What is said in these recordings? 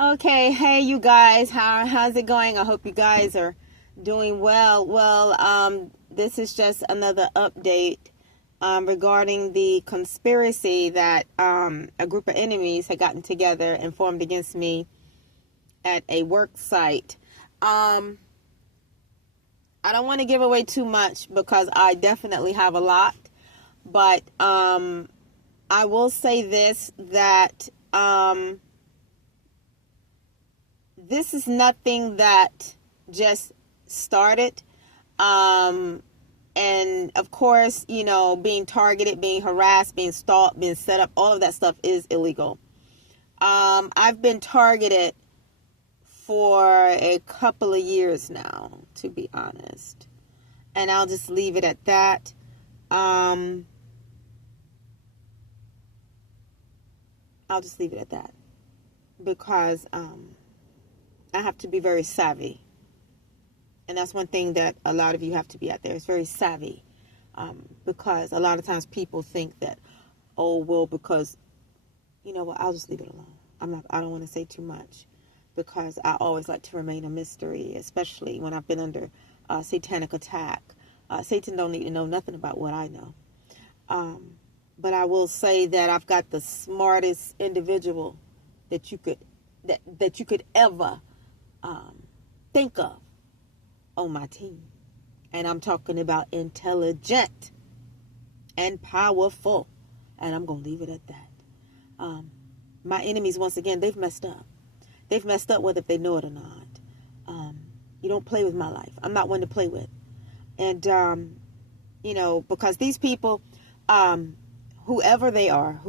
Okay, hey you guys, how's it going? I hope you guys are doing well. This is just another update regarding the conspiracy that a group of enemies had gotten together and formed against me at a work site. I don't want to give away too much because I definitely have a lot, but I will say this, that this is nothing that just started. And of course, being targeted, being harassed, being stalked, being set up, all of that stuff is illegal. I've been targeted for a couple of years now, to be honest. And I'll just leave it at that. I'll just leave it at that. Because I have to be very savvy. And that's one thing that a lot of you have to be out there. It's very savvy. Because a lot of times people think that, because, I'll just leave it alone. I don't want to say too much. Because I always like to remain a mystery, especially when I've been under satanic attack. Satan don't need to know nothing about what I know. But I will say that I've got the smartest individual that you could ever think of on my team. And I'm talking about intelligent and powerful. And I'm going to leave it at that. My enemies, once again, they've messed up. They've messed up whether they know it or not. You don't play with my life. I'm not one to play with. And, because these people, whoever they are,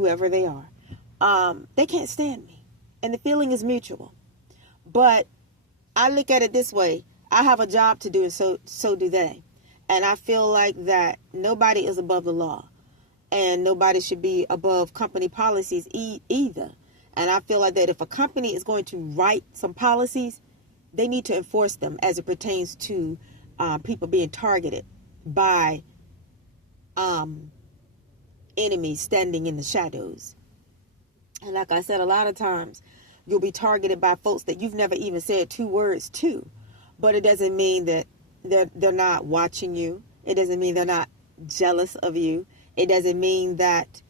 they can't stand me. And the feeling is mutual. But I look at it this way. I have a job to do, and so do they. And I feel like that nobody is above the law. And nobody should be above company policies either. And I feel like that if a company is going to write some policies, they need to enforce them as it pertains to people being targeted by enemies standing in the shadows. And like I said, a lot of times you'll be targeted by folks that you've never even said two words to. But it doesn't mean that they're not watching you. It doesn't mean they're not jealous of you. It doesn't mean that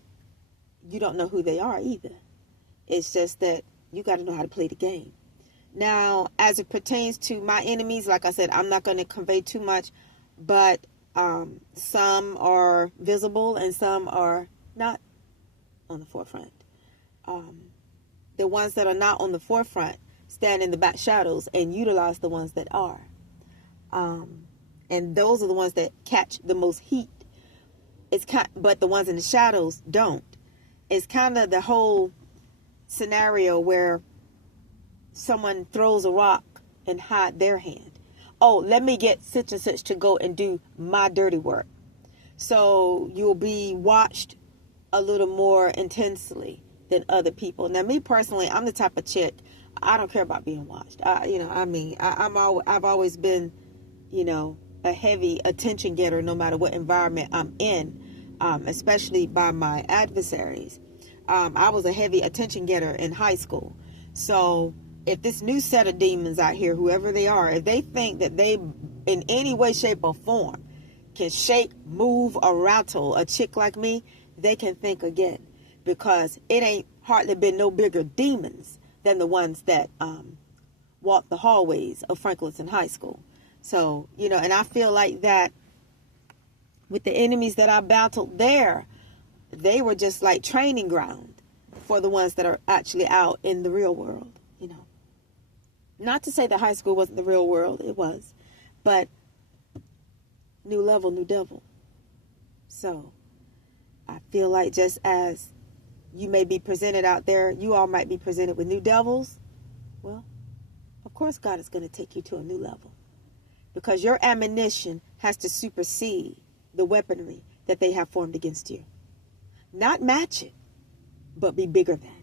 you don't know who they are either. It's just that you got to know how to play the game. Now, as it pertains to my enemies, like I said, I'm not going to convey too much, but some are visible and some are not on the forefront. The ones that are not on the forefront stand in the back shadows and utilize the ones that are. And those are the ones that catch the most heat. But the ones in the shadows don't. It's kind of the whole scenario where someone throws a rock and hide their hand. Oh, let me get such and such to go and do my dirty work. So you'll be watched a little more intensely than other people. Now, me personally, I'm the type of chick, I don't care about being watched. I've always been, a heavy attention getter no matter what environment I'm in, especially by my adversaries. I was a heavy attention getter in high school. So if this new set of demons out here, whoever they are, if they think that they in any way, shape, or form can shake, move, or rattle a chick like me, they can think again. Because it ain't hardly been no bigger demons than the ones that walk the hallways of Franklinton High School. So, and I feel like that with the enemies that I battled there, they were just like training ground for the ones that are actually out in the real world, Not to say that high school wasn't the real world, it was. But new level, new devil. So I feel like just as you may be presented out there, you all might be presented with new devils. Well, of course God is going to take you to a new level. Because your ammunition has to supersede the weaponry that they have formed against you. Not match it, but be bigger than.